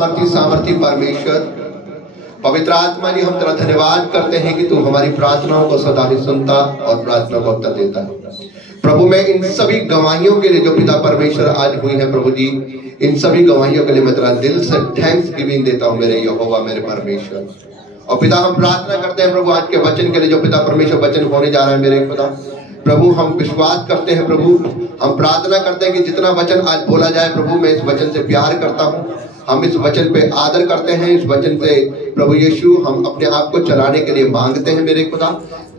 सामर्थी परमेश्वर, पवित्र आत्मा जी, हम तेरा धन्यवाद करते हैं कि तू हमारी प्रार्थनाओं को सदा ही सुनता और प्रार्थना को उत्तर देता है। प्रभु, मैं इन सभी गवाहियों के लिए जो पिता परमेश्वर आज हुई है प्रभु जी, इन सभी गवाहियों के लिए मैं तेरा दिल से थैंक्स गिविंग देता हूँ मेरे यहोवा, मेरे परमेश्वर। और पिता, हम प्रार्थना करते हैं प्रभु आज के वचन के लिए जो पिता परमेश्वर वचन होने जा रहा है मेरे खुदा प्रभु, हम विश्वास करते हैं प्रभु, हम प्रार्थना करते हैं कि जितना वचन आज बोला जाए प्रभु, मैं इस वचन से प्यार करता हूँ, हम इस वचन पे आदर करते हैं, इस वचन से प्रभु यीशु हम अपने आप को चलाने के लिए मांगते हैं मेरे खुदा।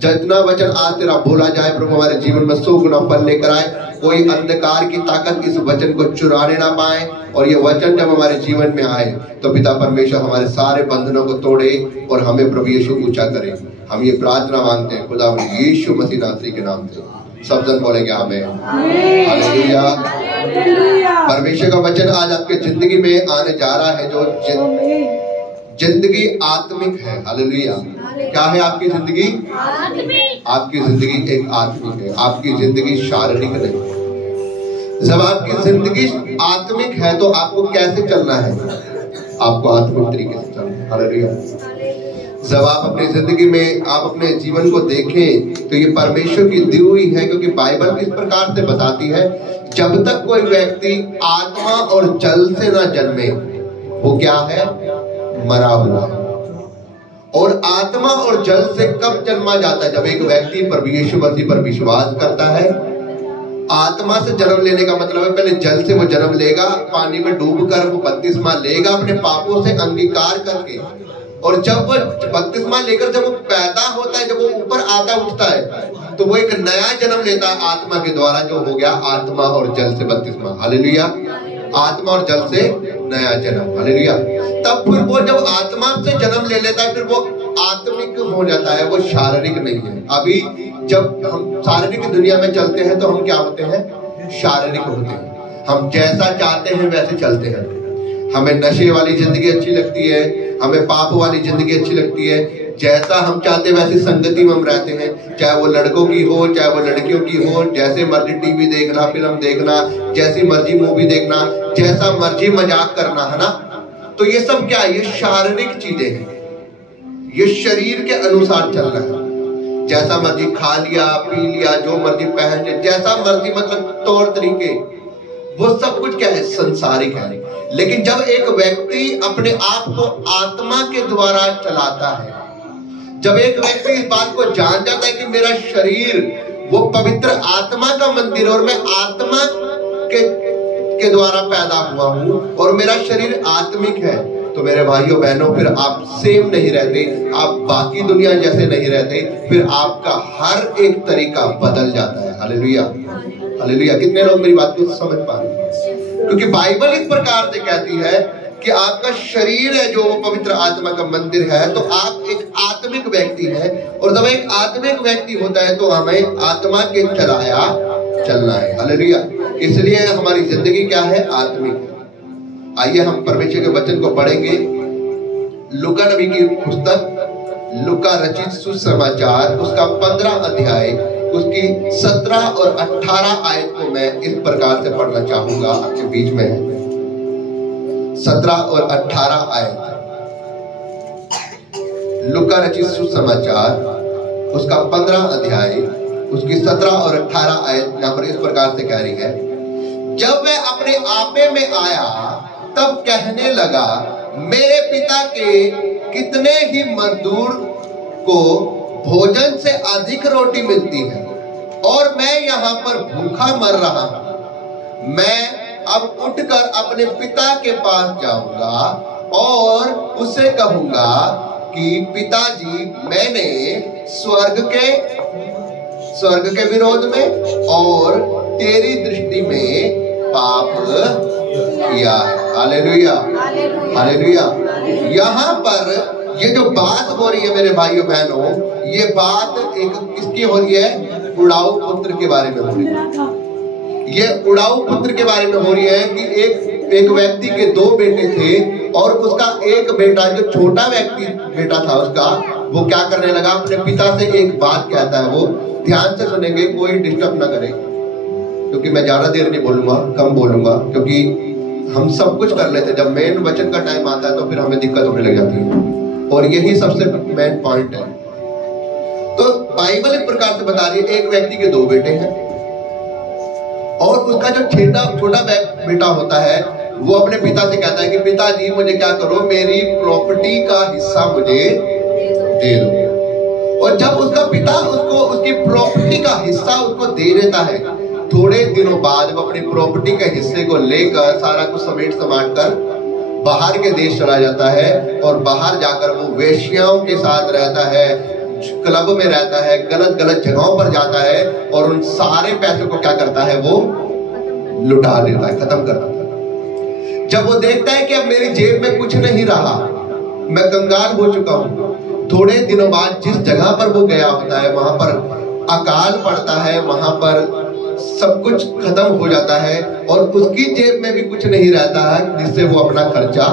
जितना वचन आज तेरा बोला जाए प्रभु, हमारे जीवन में 100 गुना फल लेकर आए, कोई अंधकार की ताकत इस वचन को चुराने ना पाए, और ये वचन जब हमारे जीवन में आए तो पिता परमेश्वर हमारे सारे बंधनों को तोड़े और हमें प्रभु यीशु ऊंचा करे। हम ये प्रार्थना मांगते हैं खुदा यीशु मसीह नासरी के नाम से, सब जन बोलेंगे आमीन, हालेलुया। परमेश्वर का वचन आज आपके जिंदगी में आने जा रहा है, जो जिंदगी आत्मिक है। हालेलुया। क्या है आपकी जिंदगी? आपकी जिंदगी एक आत्मिक है, आपकी जिंदगी शारीरिक नहीं। जब आपकी जिंदगी आत्मिक है तो आपको कैसे चलना है? आपको आत्मिक तरीके से चलना है। हालेलुया। जब आप अपनी जिंदगी में आप अपने जीवन को देखें तो ये परमेश्वर की दी हुई है, क्योंकि बाइबल इस प्रकार से बताती है, जब तक कोई व्यक्ति आत्मा और जल से ना जन्मे वो क्या है? मरा हुआ है। और आत्मा और जल से कब जन्मा जाता है? जब एक व्यक्ति प्रभु यीशु मसीह पर विश्वास करता है। आत्मा से जन्म लेने का मतलब है पहले जल से वो जन्म लेगा, पानी में डूबकर वो बपतिस्मा लेगा अपने पापों से अंगीकार करके, और जब वो बपतिस्मा लेकर जब वो पैदा होता है, जब वो ऊपर आता उठता है, तो वो एक नया जन्म लेता है आत्मा के द्वारा, जो हो गया आत्मा और जल से बपतिस्मा। हालेलुया। आत्मा और जल से नया जन्म। हालेलुया। तब फिर वो जब आत्मा से जन्म ले लेता है फिर वो आत्मिक हो जाता है, वो शारीरिक नहीं है। अभी जब हम शारीरिक दुनिया में चलते हैं तो हम क्या होते हैं? शारीरिक होते हैं। हम जैसा चाहते हैं वैसे चलते हैं। हमें नशे वाली जिंदगी अच्छी लगती है, हमें पाप वाली जिंदगी अच्छी लगती है, जैसा हम चाहते हैं वैसी संगति में हम रहते हैं, चाहे वो लड़कों की हो चाहे वो लड़कियों की हो, जैसे मर्जी टीवी देखना, फिल्म देखना, जैसी मर्जी मूवी देखना, जैसा मर्जी मजाक करना, है ना। तो ये सब क्या है? ये शारीरिक चीजें हैं, ये शरीर के अनुसार चल रहा है। जैसा मर्जी खा लिया, पी लिया, जो मर्जी पहन लिया, जैसा मर्जी, मतलब तौर तरीके, वो सब कुछ क्या है? संसारिक है। लेकिन जब एक व्यक्ति अपने आप को आत्मा के द्वारा चलाता है, जब एक व्यक्ति इस बात को जान जाता है कि मेरा शरीर वो पवित्र आत्मा का मंदिर और मैं आत्मा के द्वारा पैदा हुआ हूं और मेरा शरीर आत्मिक है, तो मेरे भाइयों बहनों फिर आप सेम नहीं रहते, आप बाकी दुनिया जैसे नहीं रहते, फिर आपका हर एक तरीका बदल जाता है। हालेलुया। हालेलुया। कितने लोग मेरी बात को समझ पा रहे हैं? क्योंकि बाइबल इस प्रकार से कहती है कि आपका शरीर है जो पवित्र आत्मा का मंदिर है, तो आप एक आत्मिक व्यक्ति है, और जब एक आत्मिक व्यक्ति होता है तो हमें आत्मा के चलाया चलना है। हालेलुया। इसलिए हमारी जिंदगी क्या है? आत्मिक। आइए हम परमेश्वर के वचन को पढ़ेंगे। लूका नबी की पुस्तक, लूका रचित सुसमाचार, उसका 15 अध्याय, उसकी 17 और 18 आयत को मैं इस प्रकार से पढ़ना चाहूंगा आपके बीच में। 17 और 18 आयत, लूका रचित सुसमाचार, उसका 15 अध्याय, उसकी 17 और 18 आयत यहाँ पर इस प्रकार से कह रही है, जब वह अपने आपे में आया तब कहने लगा, मेरे पिता के कितने ही मजदूर को भोजन से अधिक रोटी मिलती है और मैं यहाँ पर भूखा मर रहा हूं। मैं अब उठकर अपने पिता के पास जाऊंगा और उसे कहूंगा कि पिताजी, मैंने स्वर्ग के विरोध में और तेरी दृष्टि में पाप किया है। हालेलुया। हालेलुया। यहाँ पर ये जो बात हो रही है मेरे भाइयों बहनों, ये बात एक किसकी हो रही है? उड़ाऊ पुत्र के बारे में हो रही है। ये उड़ाऊ पुत्र के बारे में हो रही है कि एक व्यक्ति के 2 बेटे थे और उसका एक बेटा, जो छोटा बेटा था उसका, वो क्या करने लगा? अपने पिता से एक बात कहता है, वो ध्यान से सुनेंगे, कोई डिस्टर्ब ना करे, क्योंकि मैं ज्यादा देर नहीं बोलूंगा, कम बोलूंगा, क्योंकि हम सब कुछ कर लेते, जब मेन वचन का टाइम आता है तो फिर हमें दिक्कत होने लग जाती है, और यही सबसे मेन पॉइंट है। तो बाइबल एक प्रकार से बता रही है, एक व्यक्ति के 2 बेटे हैं, और उसका जो छोटा बेटा होता है वो अपने पिता से कहता है कि पिताजी मुझे क्या करो, मेरी प्रॉपर्टी का हिस्सा मुझे दे दो। और जब उसका पिता उसको उसकी प्रॉपर्टी का हिस्सा उसको दे देता है, थोड़े दिनों बाद वो अपनी प्रॉपर्टी के हिस्से को लेकर सारा कुछ समेट समाट कर बाहर के देश चला जाता है, और बाहर जाकर वो वेश्याओं के साथ रहता है, क्लब में रहता है, गलत गलत जगहों पर जाता है, और उन सारे पैसों को क्या करता है, वो लुटा देता है, खत्म कर देता है। जब वो देखता है कि अब मेरी जेब में कुछ नहीं रहा, मैं कंगाल हो चुका हूं, थोड़े दिनों बाद जिस जगह पर वो गया होता है वहां पर अकाल पड़ता है, वहां पर सब कुछ खत्म हो जाता है, और उसकी जेब में भी कुछ नहीं रहता है जिससे वो अपना खर्चा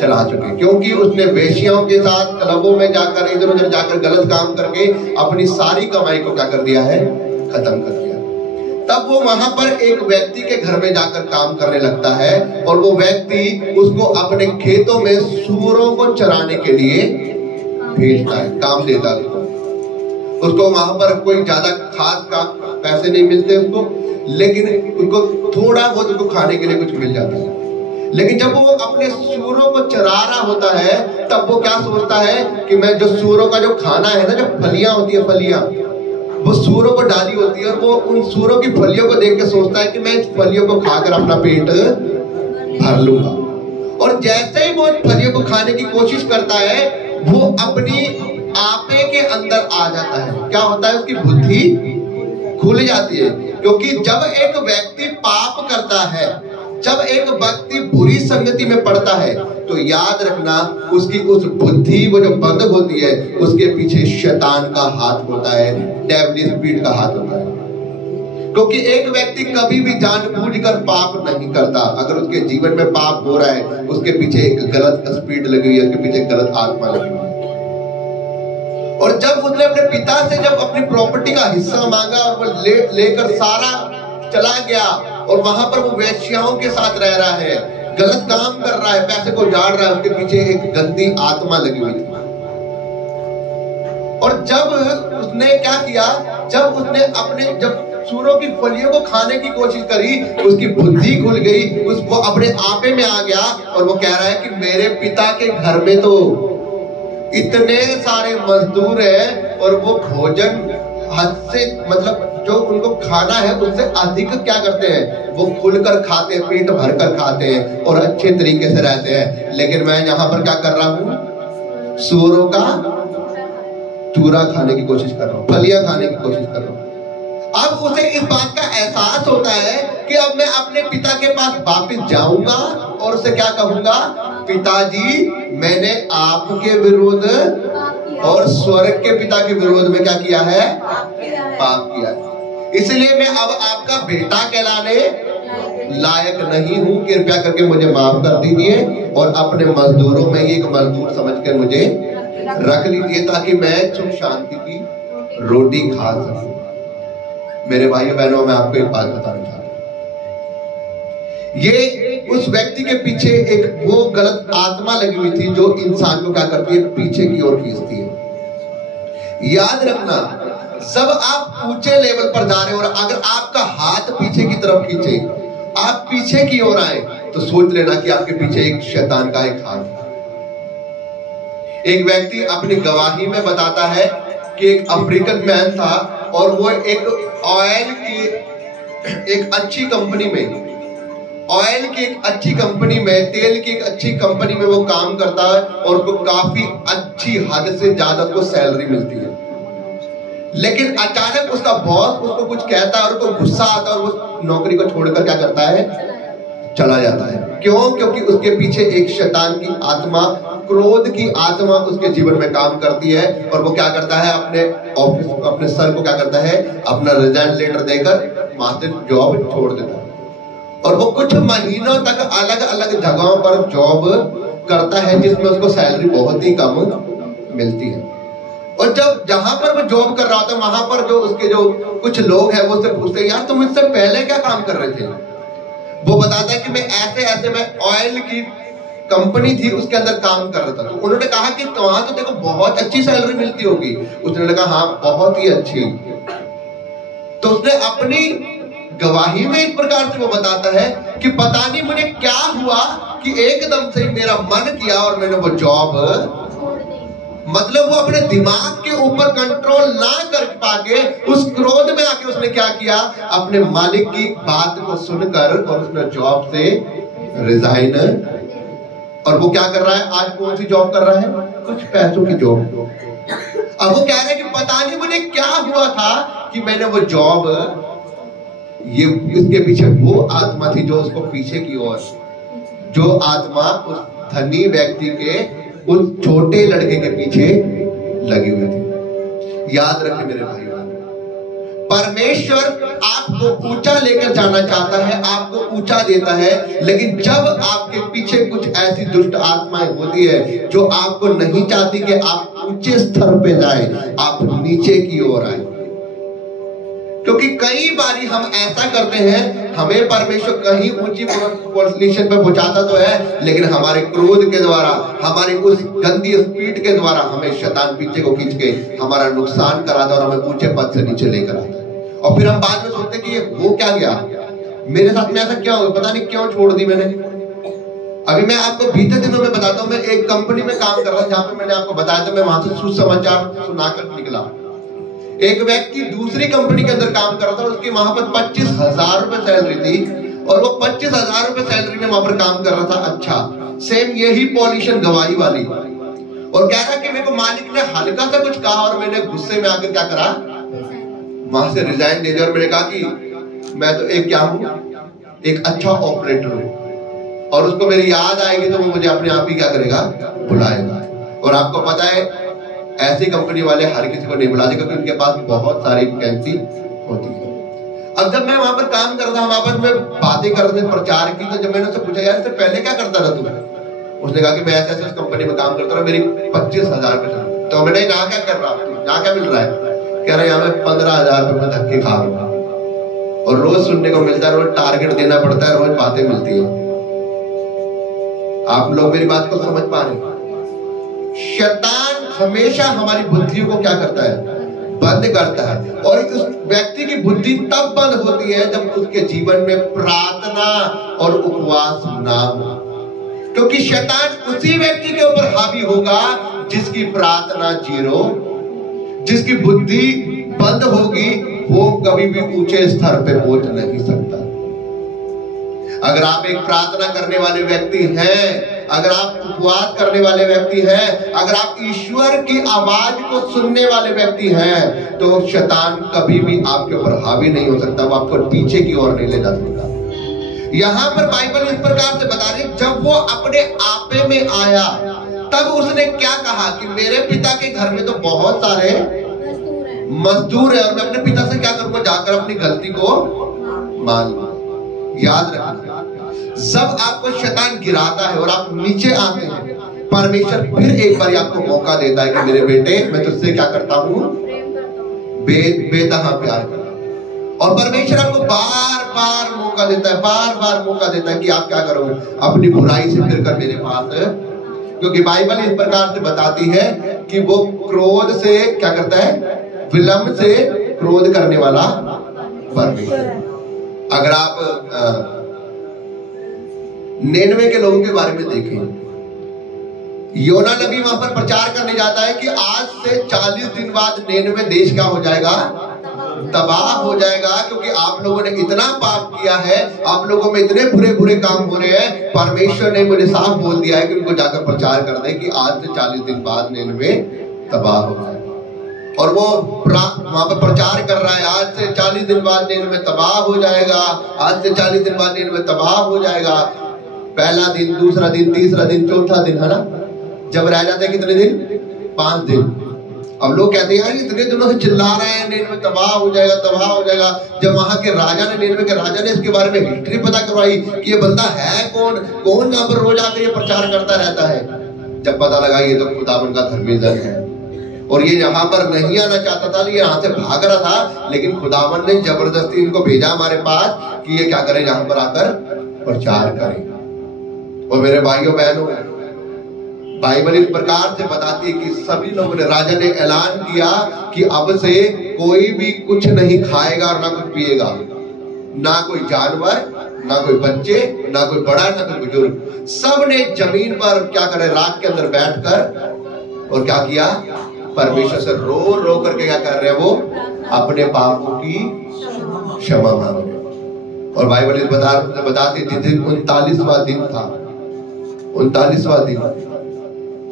चला चुके, क्योंकि उसने वेश्याओं के साथ क्लबों में जाकर इधर उधर जाकर गलत काम करके अपनी सारी कमाई को क्या कर दिया है, खत्म कर दिया। तब वो वहां पर एक व्यक्ति के घर में जाकर काम करने लगता है, और वो व्यक्ति उसको अपने खेतों में सूअरों को चराने के लिए भेजता है, काम देता है उसको। वहां पर कोई ज्यादा खास का पैसे नहीं मिलते उसको, लेकिन उनको थोड़ा बहुत उसको खाने के लिए कुछ मिल जाता है। लेकिन जब वो अपने सूअरों को चरा रहा होता है, तब वो क्या सोचता है कि मैं जो सूअरों का जो खाना है ना, जो फलियां होती है, फलियां वो सूअरों को डाली होती है, और वो उन सूअरों की फलियों को देख के सोचता है कि मैं इस फलियों को खाकर अपना पेट भर लूंगा। और जैसे ही वो फलियों को खाने की कोशिश करता है, वो अपनी आपे के अंदर आ जाता है। क्या होता है, उसकी बुद्धि खुल जाती है, क्योंकि जब एक व्यक्ति पाप करता है, जब एक व्यक्ति बुरी संगति में पड़ता है, तो याद रखना उसकी उस बुद्धि वो जो बंद होती है, उसके पीछे शैतान का हाथ होता है, डेविल स्पिरिट का हाथ होता है। क्योंकि एक व्यक्ति कभी भी जानबूझकर पाप नहीं करता, अगर उसके जीवन में पाप हो रहा है, उसके पीछे एक गलत स्पिरिट लगी हुई है, उसके पीछे गलत आत्मा लगी हुई है। और जब उसने अपने पिता से जब अपनी प्रॉपर्टी का हिस्सा मांगा, और वो लेकर सारा चला गया, और वहां पर वो वेश्याओं के साथ रह रहा है, गलत काम कर रहा है, पैसे को झाड़ रहा है, उसके पीछे एक गंदी आत्मा लगी हुई थी। और जब उसने क्या किया, जब उसने अपने जब सूअरों की फलियों को खाने की कोशिश करी, उसकी बुद्धि खुल गई, वो अपने आपे में आ गया, और वो कह रहा है कि मेरे पिता के घर में तो इतने सारे मजदूर हैं, और वो भोजन हद से मतलब जो उनको खाना है उससे अधिक क्या करते हैं, वो खुलकर खाते हैं, पेट भरकर खाते हैं, और अच्छे तरीके से रहते हैं। लेकिन मैं यहाँ पर क्या कर रहा हूँ, सूअरों का चूरा खाने की कोशिश कर रहा हूँ, फलियां खाने की कोशिश कर रहा हूँ। अब उसे इस बात का एहसास होता है कि अब मैं अपने पिता के पास वापस जाऊंगा, और उसे क्या कहूंगा, पिताजी मैंने आपके विरुद्ध और स्वर्ग के पिता के विरोध में क्या किया है, पाप किया है, इसलिए मैं अब आपका बेटा कहलाने लायक नहीं हूं, कृपया करके मुझे माफ कर दीजिए, और अपने मजदूरों में ही एक मजदूर समझकर मुझे रख लीजिए, ताकि मैं सुख शांति की रोटी खा सकूं। मेरे भाइयों बहनों, मैं आपको एक बात बताना चाहता हूं, ये उस व्यक्ति के पीछे एक वो गलत आत्मा लगी हुई थी, जो इंसान को क्या करती है, पीछे की ओर खींचती है। याद रखना, जब आप ऊंचे लेवल पर जा रहे हो, और अगर आपका हाथ पीछे की तरफ खींचे, आप पीछे की ओर आए, तो सोच लेना कि आपके पीछे एक शैतान का एक हाथ। एक व्यक्ति अपनी गवाही में बताता है कि एक अफ्रीकन मैन था, और वो एक ऑयल की एक अच्छी कंपनी में, ऑयल की एक अच्छी कंपनी में, तेल की एक अच्छी कंपनी में वो काम करता है, और उसको काफी अच्छी हद से ज्यादा उसको सैलरी मिलती है। लेकिन अचानक उसका बॉस उसको कुछ कहता है, और उसको गुस्सा आता है, और वो नौकरी को छोड़कर क्या करता है, चला जाता है। क्यों? क्योंकि उसके पीछे एक शैतान की आत्मा, क्रोध की आत्मा उसके जीवन में काम करती है, और वो क्या करता है, अपने ऑफिस, अपने सर को क्या करता है, अपना रिजाइन लेटर देकर वहां से जॉब छोड़ देता है, और वो कुछ महीनों तक अलग अलग जगहों पर जॉब करता है, जिसमें उसको सैलरी बहुत ही कम मिलती है। और जब जहां पर वो जॉब कर रहा होता है, वहां पर जो उसके जो कुछ लोग हैं वो उससे पूछते हैं, यार तुम इससे पहले क्या काम कर रहे थे? वो बताता है कि मैं ऐसे मैं ऑयल की कंपनी थी उसके अंदर काम कर रहा था। तो उन्होंने कहा कि वहां तो देखो बहुत अच्छी सैलरी मिलती होगी। उसने कहा हाँ बहुत ही अच्छी। तो उसने अपनी गवाही में इस प्रकार से वो बताता है कि पता नहीं मुझे क्या हुआ कि एकदम से मेरा मन किया और मैंने वो जॉब, मतलब वो अपने दिमाग के ऊपर कंट्रोल ना कर पाके उस क्रोध में आके उसने क्या किया, अपने मालिक की बात को सुनकर और उसने जॉब से रिजाइन। और वो क्या कर रहा है आज, कौन सी जॉब कर रहा है, कुछ पैसों की जॉब। अब वो कह रहे हैं कि पता नहीं मुझे क्या हुआ था कि मैंने वो जॉब, ये इसके पीछे वो आत्मा थी जो उसको पीछे की ओर, जो आत्मा उस धनी व्यक्ति के उस छोटे लड़के के पीछे लगी हुई थी। याद रखें मेरे भाई, परमेश्वर आपको ऊंचा लेकर जाना चाहता है, आपको ऊंचा देता है, लेकिन जब आपके पीछे कुछ ऐसी दुष्ट आत्माएं होती है जो आपको नहीं चाहती कि आप ऊंचे स्तर पे जाए, आप नीचे की ओर आए। क्योंकि कई बारी हम ऐसा करते हैं, हमें परमेश्वर कहीं ऊंची पोजीशन पे पहुंचाता तो है, लेकिन हमारे क्रोध के द्वारा, हमारी उस गंदी स्पीड के द्वारा हमें शैतान पीछे को खींच के हमारा नुकसान कराता और हमें ऊंचे पद से नीचे लेकर आता है। और फिर हम बाद में सोचते कि ये हो क्या गया, मेरे साथ में ऐसा क्या हुआ, पता नहीं क्यों छोड़ दी मैंने। अभी मैं आपको बीते दिनों में बताता हूँ, मैं एक कंपनी में काम कर रहा था जहां पे मैंने आपको बताया था, मैं वहां से सुसमाचार सुनाकर निकला। एक व्यक्ति दूसरी कंपनी के अंदर काम कर रहा था, उसकी वहां पर 25,000 रुपए सैलरी थी और वो 25,000 रुपए सैलरी में वहां पर काम कर रहा था। अच्छा, सेम यही पॉलिशन गवाही वाली, और कह रहा कि मेरे को मालिक ने हल्का सा कुछ कहा और मैंने गुस्से में आकर क्या करा, वहां से रिजाइन दे दिया। और मैंने कहा कि मैं तो एक क्या हूं, एक अच्छा ऑपरेटर हूं और उसको मेरी याद आएगी तो वो मुझे अपने आप ही क्या करेगा, बुलाएगा। और आपको पता है ऐसी कंपनी वाले हर किसी को नहीं बुलाते क्योंकि उनके पास बहुत सारी वैकेंसी होती है। अब जब मैं वहां पर काम कर रहा था, वहां पर मैं बातें कर रहे थे, प्रचार की, तो जब मैंने उससे पूछा यार इससे पहले क्या करता था तू, उसने कहा कि मैं ऐसे उस कंपनी में काम करता हूँ, मेरी 25,000 रुपए। तो मैंने यहाँ क्या कर रहा, यहाँ क्या मिल रहा है, कह रहा है यहाँ मैं 15,000 रुपए में धक्के खा रहा हूँ और रोज सुनने को मिलता है, रोज टारगेट देना पड़ता है, रोज बातें मिलती है। आप लोग मेरी बात को समझ पा रहे हैं? शैतान हमेशा हमारी बुद्धि को क्या करता है, बंद करता है। और उस व्यक्ति की बुद्धि तब बंद होती है जब उसके जीवन में प्रार्थना और उपवास ना हो, क्योंकि शैतान उसी व्यक्ति के ऊपर हावी होगा जिसकी प्रार्थना जीरो, जिसकी बुद्धि बंद होगी, वो कभी भी ऊंचे स्तर पे पहुंच नहीं सकता। अगर आप एक प्रार्थना करने वाले व्यक्ति हैं, अगर आप उपवास करने वाले व्यक्ति हैं, अगर आप ईश्वर की आवाज को सुनने वाले व्यक्ति हैं, तो शैतान कभी भी आपके ऊपर हावी नहीं हो सकता, वो आपको पीछे की ओर नहीं ले जा सकता। यहाँ पर बाइबल इस प्रकार से बता रही, जब वो अपने आपे में आया तब उसने क्या कहा कि मेरे पिता के घर में तो बहुत सारे मजदूर है और मैं अपने पिता से क्या करूंगा, जाकर अपनी गलती को मान लूं। याद रखना, जब आपको शैतान गिराता है और आप नीचे आते हैं, परमेश्वर फिर एक बार आपको मौका देता है कि मेरे बेटे मैं तुझसे क्या करता हूं, बेतहा प्यार करता। और परमेश्वर आपको बार बार मौका देता है, बार बार मौका देता है कि आप क्या करो, अपनी बुराई से फिर कर मेरे पास। क्योंकि बाइबल इस प्रकार से बताती है कि वो क्रोध से क्या करता है, विलंब से क्रोध करने वाला परमेश्वर। अगर आप निनवे के लोगों के बारे में देखें, योना नबी वहां पर प्रचार करने जाता है कि आज से 40 दिन बाद निनवे देश क्या हो जाएगा, तबाह हो जाएगा, क्योंकि आप लोगों ने इतना पाप किया है, आप लोगों में इतने बुरे बुरे काम हो रहे हैं। परमेश्वर ने मुझे साफ बोल दिया है कि उनको जाकर प्रचार कर दे कि आज से 40 दिन बाद निनवे तबाह हो जाएगा। और वो वहां पर प्रचार कर रहा है, आज से 40 दिन बाद निनवे तबाह हो जाएगा, आज से 40 दिन बाद निनवे तबाह हो जाएगा। पहला दिन, दूसरा दिन, तीसरा दिन, चौथा दिन, है ना, जब रह जाते हैं कितने दिन, 5 दिन। अब लोग कहते हैं यार इतने दिनों से चिल्ला रहे हैं निनवे तबाह हो जाएगा, तबाह हो जाएगा। जब वहां के राजा ने, निनवे के राजा ने इसके बारे में हिस्ट्री पता करवाई कि ये बंदा है कौन, कौन यहाँ पर रोज आकर ये प्रचार करता रहता है, जब पता लगा ये तो खुदावन का धर्मी जन है और ये यहाँ पर नहीं आना चाहता था, ये यहाँ से भाग रहा था, लेकिन खुदावन ने जबरदस्ती इनको भेजा हमारे पास कि ये क्या करे, यहाँ पर आकर प्रचार करें। और मेरे भाइयों बहनों, बाइबल इस प्रकार से बताती है कि सभी लोगों ने, राजा ने ऐलान किया कि अब से कोई भी कुछ नहीं खाएगा और ना कुछ पिएगा, ना कोई जानवर, ना कोई बच्चे, ना कोई बड़ा, ना कोई बुजुर्ग। सब ने जमीन पर क्या करे, राख के अंदर बैठकर और क्या किया, परमेश्वर से रो रो करके क्या कर रहे हैं, वो अपने पापों की क्षमा मांग रहे हैं। और बाइबल बताती जिस दिन 39वां दिन था, 39वां दिन,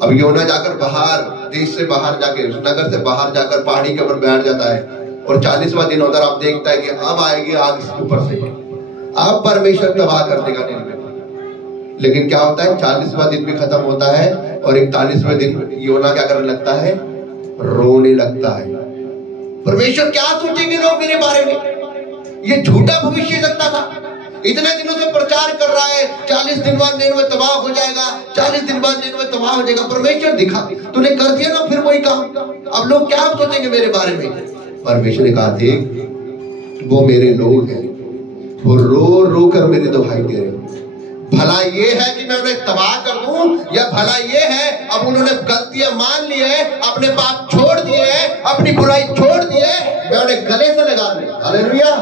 अब योना जाकर बाहर, देश से बाहर जाके, नगर से बाहर जाकर पहाड़ी के ऊपर बैठ जाता है और 40वां दिन होता है। आप देखता है कि अब आएगी आग इसके ऊपर से, अब परमेश्वर तबाह कर देगा निन्वे। लेकिन क्या होता है, 40वां दिन भी खत्म होता है और 41वें दिन योना क्या करने लगता है, रोने लगता है। परमेश्वर क्या सोचेंगे लोग मेरे बारे में, ये झूठा भविष्य लगता था। इतने दिनों से प्रचार कर रहा है 40 दिन बाद निन्वे तबाह हो जाएगा, 40 दिन बाद निन्वे तबाह हो जाएगा। परमेश्वर दिखा, तूने कर दिया ना फिर वही काम, अब लोग क्या सोचेंगे मेरे बारे में। परमेश्वर ने कहा, देख वो मेरे लोग हैं, वो रो रो कर मेरी दुहाई दे रहे। भला ये है कि मैं उन्हें तबाह कर दूं, या भला ये है अब उन्होंने गलतियां मान ली है, अपने पाप छोड़ दिए, अपनी बुराई छोड़ दिए, मैं उन्हें गले से लगा दूं। हालेलुया।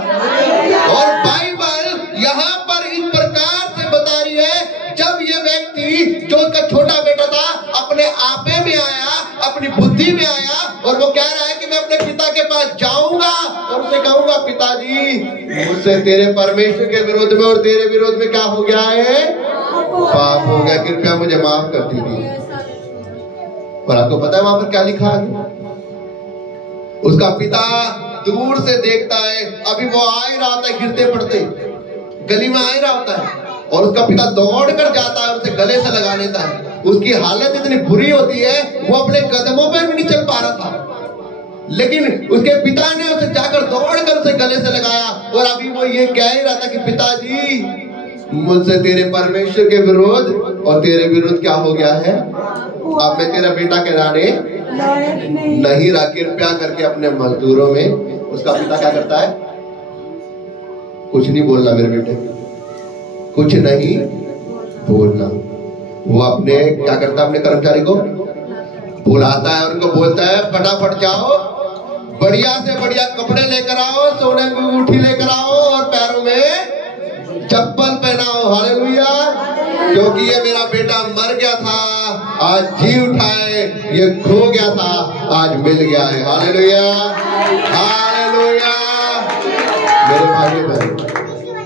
और बाइबल यहाँ पर इस प्रकार से बता रही है, जब ये व्यक्ति जो उसका छोटा बेटा था अपने आपे में आया, अपनी बुद्धि में आया, और वो कह रहा है कि मैं अपने पिता के पास जाऊंगा और उसे कहूंगा, पिताजी मुझसे तेरे परमेश्वर के विरोध में और तेरे विरोध में क्या हो गया है, पाप हो गया, कृपया मुझे माफ कर दीजिए। और आपको पता है वहां पर क्या लिखा है, उसका पिता दूर से देखता है, अभी वो आ ही रहा था, गिरते पड़ते गली में आ ही रहा होता है, और उसका पिता दौड़ कर जाता है, उसे गले से लगा लेता है। उसकी हालत इतनी बुरी होती है, वो अपने कदमों पर भी नहीं चल पा रहा था, लेकिन उसके पिता ने उसे जाकर दौड़ कर उसे गले से लगाया। और अभी वो ये कह ही रहा था कि पिताजी मुझसे तेरे परमेश्वर के विरोध और तेरे विरुद्ध क्या हो गया है, अब मैं तेरा बेटा कहलाने नहीं रहा, कृपया करके अपने मजदूरों में। उसका पिता क्या करता है, कुछ नहीं बोलना मेरे बेटे, कुछ नहीं बोलना। वो अपने क्या करता है, अपने कर्मचारी को बुलाता है, उनको बोलता है फटाफट जाओ, बढ़िया से बढ़िया कपड़े लेकर आओ, सोने की अंगूठी लेकर आओ और पैरों में चप्पल पहनाओ। हालेलुया। क्योंकि ये मेरा बेटा मर गया था, आज जी उठा है, ये खो गया था, आज मिल गया है। Hallelujah, hallelujah. मेरे भाई बहन,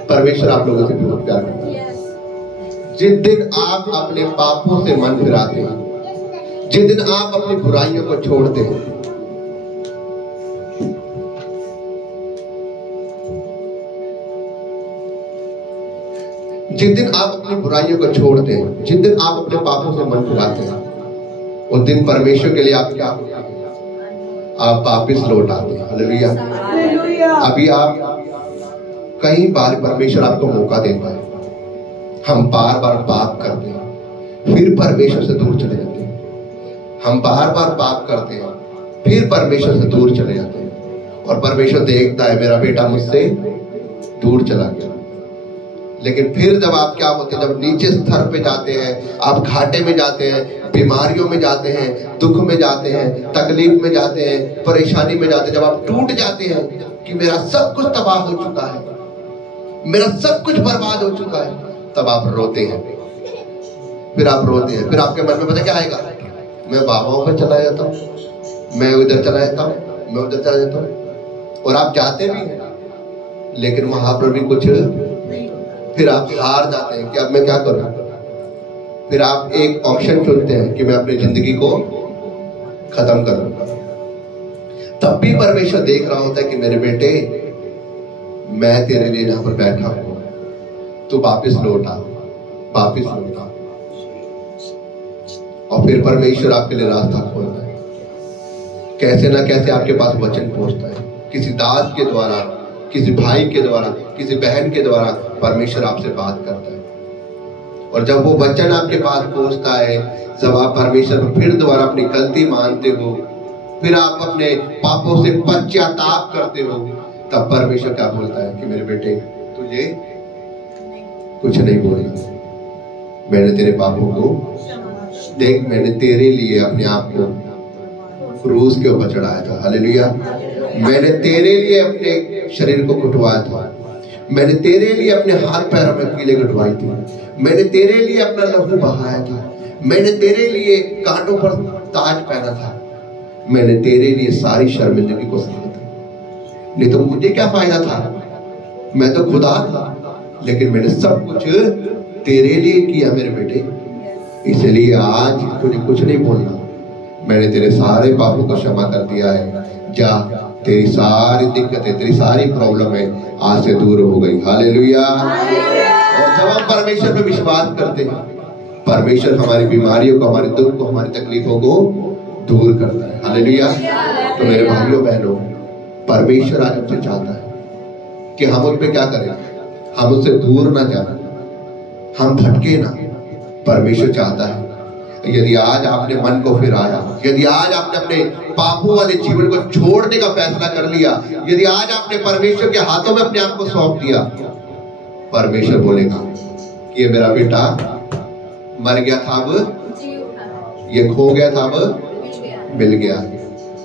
परमेश्वर आप लोगों से बहुत प्यार करता है। जिस दिन आप अपने पापों से मन फिराते हैं, जिस दिन आप अपनी बुराइयों को छोड़ते हैं, जिस दिन आप अपनी बुराइयों को छोड़ते हैं, जिस दिन आप अपने पापों से मन फिराते हैं, उस दिन परमेश्वर के लिए आप क्या, आप वापिस लौट आते हैं। हालेलुया। अभी आप कई बार परमेश्वर आपको मौका देता है, हम बार बार पाप करते हैं, फिर परमेश्वर से दूर चले जाते हैं। हम बार बार पाप करते हैं, फिर परमेश्वर से दूर चले जाते हैं, और परमेश्वर देखता है मेरा बेटा मुझसे दूर चला गया। लेकिन फिर जब आप क्या होते हैं, जब नीचे स्तर पे जाते हैं, आप घाटे में जाते हैं, बीमारियों में जाते हैं, दुख में जाते हैं, तकलीफ में जाते हैं, परेशानी में जाते हैं, जब आप टूट जाते हैं कि मेरा सब कुछ तबाह हो चुका है, मेरा सब कुछ बर्बाद हो चुका है, तब आप रोते हैं। फिर आप रोते हैं, फिर आपके मन में पता क्या आएगा, मैं बाबाओं पर चला जाता हूँ, मैं उधर चला जाता हूँ, मैं उधर चला जाता हूँ, और आप जाते भी हैं, लेकिन वहां पर भी कुछ, फिर आप हार जाते हैं कि अब मैं क्या करूं। फिर आप एक ऑप्शन चुनते हैं कि मैं अपनी जिंदगी को खत्म करूंगा। तब भी परमेश्वर देख रहा होता है कि मेरे बेटे, मैं तेरे लिए यहां पर बैठा हूं, तू वापिस लौट आ, वापिस लौट आ। और फिर परमेश्वर आपके लिए रास्ता खोलता है, कैसे ना कैसे आपके पास वचन पहुंचता है, किसी दास के द्वारा, किसी भाई के द्वारा, किसी बहन के द्वारा परमेश्वर आपसे बात करता है। और जब वो वचन आपके पास पहुंचता है, जब आप परमेश्वर पर फिर दोबारा अपनी गलती मानते हो, फिर आप अपने पापों से पश्चाताप करते हो, तब परमेश्वर क्या बोलता है कि मेरे बेटे, तुझे कुछ नहीं बोलना। मैंने तेरे पापों को देख, मैंने तेरे लिए अपने आप को क्रूस के ऊपर चढ़ाया था। हालेलुया। मैंने तेरे लिए अपने शरीर को कुटवाया था। मैंने तेरे लिए अपने हाथ पैरों में कीले कटवाई थी। मैंने तेरे लिए अपना लहू बहाया था। मैंने तेरे लिए कांटों पर ताज पहना था। मैंने तेरे लिए सारी शर्मिंदगी को सहा था। नहीं तो मुझे क्या फायदा था? मैं तो खुदा था, लेकिन मैंने सब कुछ तेरे लिए किया मेरे बेटे। इसलिए आज तुझे कुछ नहीं बोलना। मैंने तेरे सारे पापों को क्षमा कर दिया है। जा, तेरी सारी दिक्कतें, तेरी सारी प्रॉब्लम है आज से दूर हो गई। हालेलुया। और जब हम परमेश्वर पे विश्वास करते हैं, परमेश्वर हमारी बीमारियों को, हमारे दुख को, हमारी तकलीफों को दूर करता है। हालेलुया। तो मेरे भाइयों बहनों, परमेश्वर आज हमसे चाहता है कि हम उस पे क्या करें, हम उससे दूर ना जाए, हम भटके ना। परमेश्वर चाहता है यदि आज आपने मन को फिराया, यदि आज आपने अपने पापों वाले जीवन को छोड़ने का फैसला कर लिया, यदि आज आपने परमेश्वर के हाथों में अपने आप को सौंप दिया, परमेश्वर बोलेगा कि ये मेरा बेटा मर गया था, अब ये खो गया था, अब मिल गया।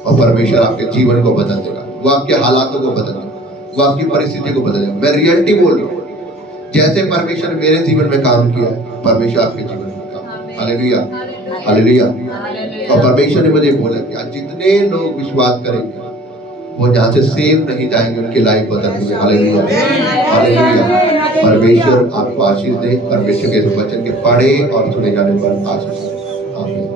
और परमेश्वर आपके जीवन को बदल देगा, वो आपके हालातों को बदल देगा, वो आपकी परिस्थिति को बदल देगा। मैं रियलिटी बोल रहा हूँ, जैसे परमेश्वर मेरे जीवन में काम किया है, परमेश्वर आपके जीवन में काम। Hallelujah, hallelujah. और परमेश्वर ने मुझे बोला कि आज जितने लोग विश्वास करेंगे वो जहाँ से सेव नहीं जाएंगे, उनकी लाइफ बदलेंगे। Hallelujah, hallelujah. परमेश्वर आपको आशीष दे। परमेश्वर के वचन के पढ़े और सुने जाने पर आशीष। आमीन।